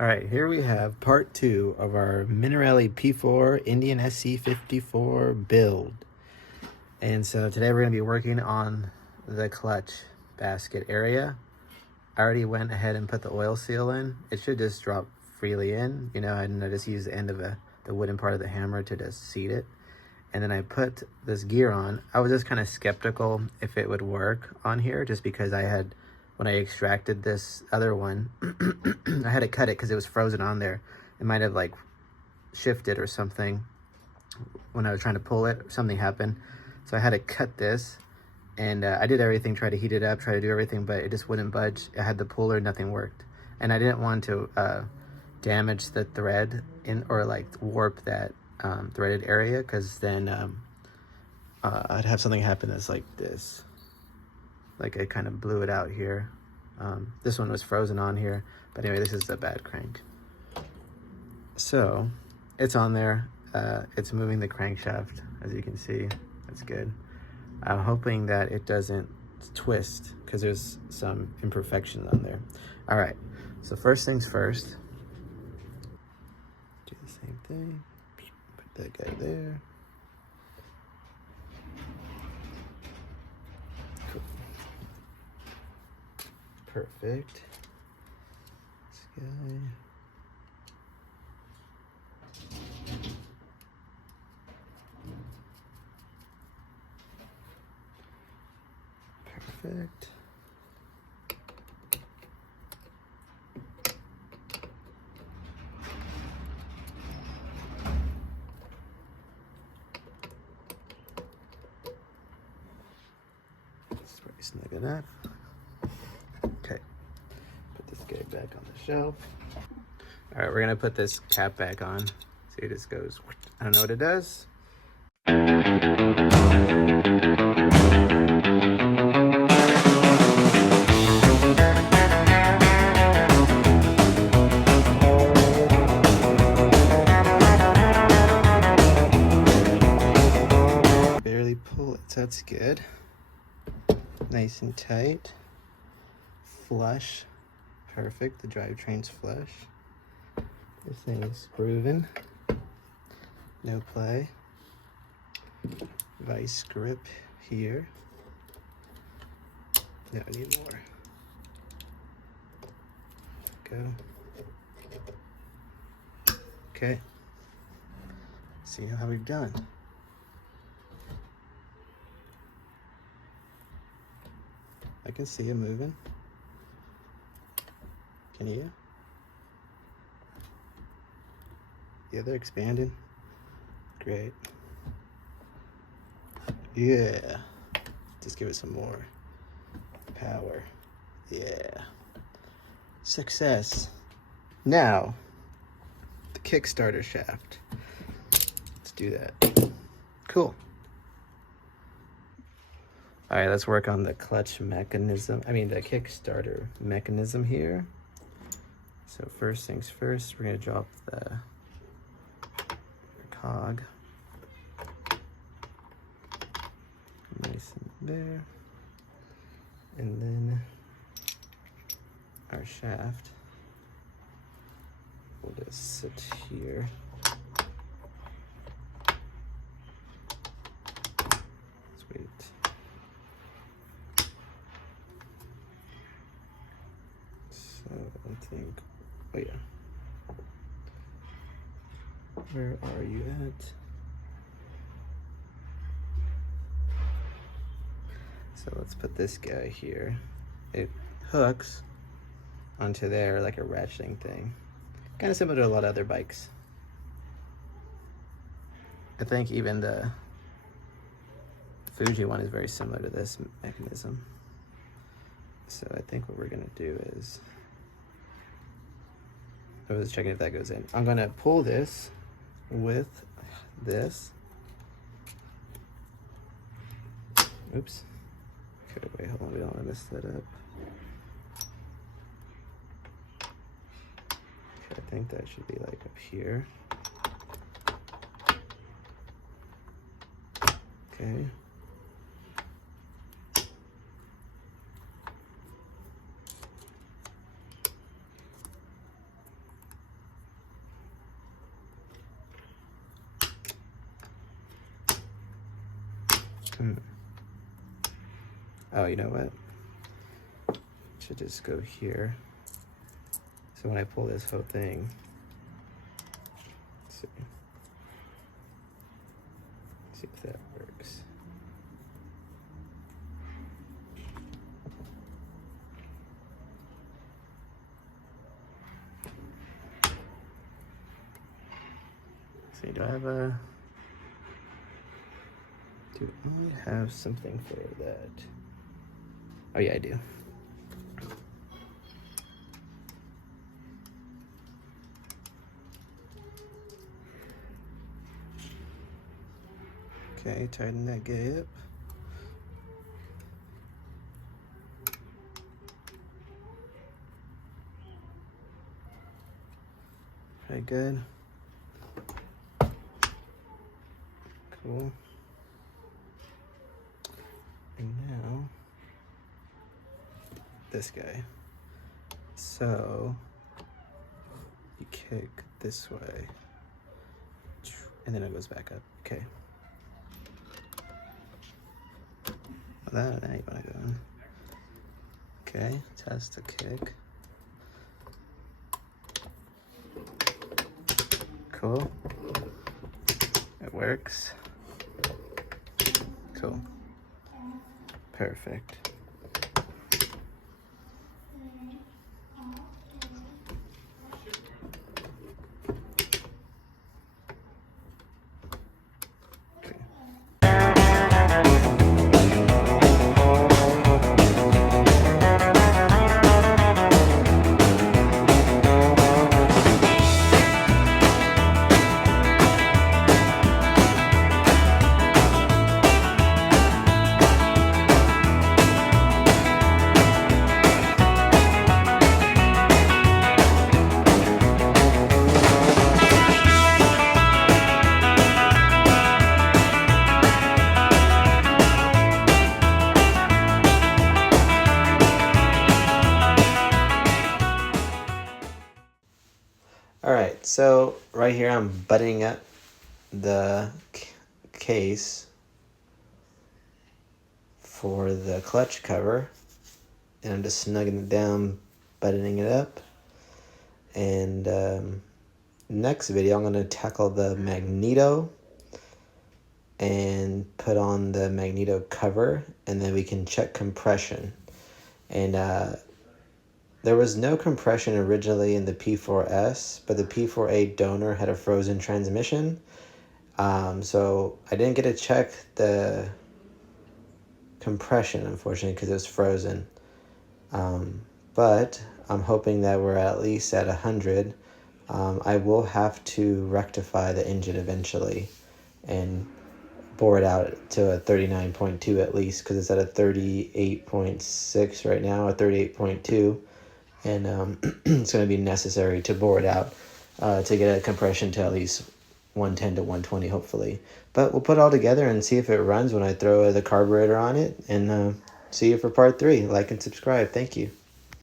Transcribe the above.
All right, here we have part 2 of our Minarelli P4 Indian SE54 build. And so today we're going to be working on the clutch basket area. I already went ahead and put the oil seal in. It should just drop freely in, you know, and I just use the end of the wooden part of the hammer to just seat it. And then I put this gear on. I was just kind of skeptical if it would work on here, just because I had, when I extracted this other one, I had to cut it because it was frozen on there. It might have like shifted or something when I was trying to pull it. Something happened. So I had to cut this, and I did everything, try to heat it up, try to do everything, but it just wouldn't budge. I had the puller, nothing worked. And I didn't want to damage the thread or like warp that threaded area, because then I'd have something happen that's like this. Like I kind of blew it out here. This one was frozen on here, but anyway, this is a bad crank. So it's on there. It's moving the crankshaft, as you can see. That's good. I'm hoping that it doesn't twist, because there's some imperfections on there. All right, so first things first, do the same thing. Put that guy there. Cool. Perfect. This guy. Perfect. It's pretty snug enough. Okay. Put this guy back on the shelf. All right, we're gonna put this cap back on. See, it just goes. I don't know what it does. Barely pull it, so that's good. Nice and tight. Flush. Perfect. The drivetrain's flush. This thing is grooving. No play. Vice grip here. No, I need more. Go. Okay. See how we've done. I can see it moving. Can you? Yeah, they're expanding. Great. Yeah. Just give it some more power. Yeah. Success. Now, the kickstarter shaft. Let's do that. Cool. All right, let's work on the clutch mechanism. I mean, the kickstarter mechanism here. So first things first, we're gonna drop the cog. Nice and there. And then our shaft will just sit here. Sweet. So I think, oh yeah. Where are you at? So let's put this guy here. It hooks onto there like a ratcheting thing. Kind of similar to a lot of other bikes. I think even the Fuji one is very similar to this mechanism. So I think what we're gonna do is, I was checking if that goes in. I'm gonna pull this with this. Oops. Okay, wait, hold on, we don't want to mess that up. Okay, I think that should be like up here. Okay. Oh, you know what? Should just go here. So when I pull this whole thing, let's see if that works. See, do I have something for that? Oh yeah, I do. Okay, tighten that guy up. Very good. Cool. And now, this guy. So, you kick this way, and then it goes back up. Okay. Well, that ain't gonna go in. Okay, test the kick. Cool. It works. Cool. Perfect. Alright, so right here I'm buttoning up the case for the clutch cover, and I'm just snugging it down, buttoning it up. And next video I'm going to tackle the magneto and put on the magneto cover, and then we can check compression. And there was no compression originally in the P4S, but the P4A donor had a frozen transmission. So I didn't get to check the compression, unfortunately, because it was frozen. But I'm hoping that we're at least at 100. I will have to rectify the engine eventually and bore it out to a 39.2 at least, because it's at a 38.6 right now, a 38.2. And it's going to be necessary to bore it out to get a compression to at least 110 to 120 hopefully. But we'll put it all together and see if it runs when I throw the carburetor on it. And see you for part 3. Like and subscribe. Thank you.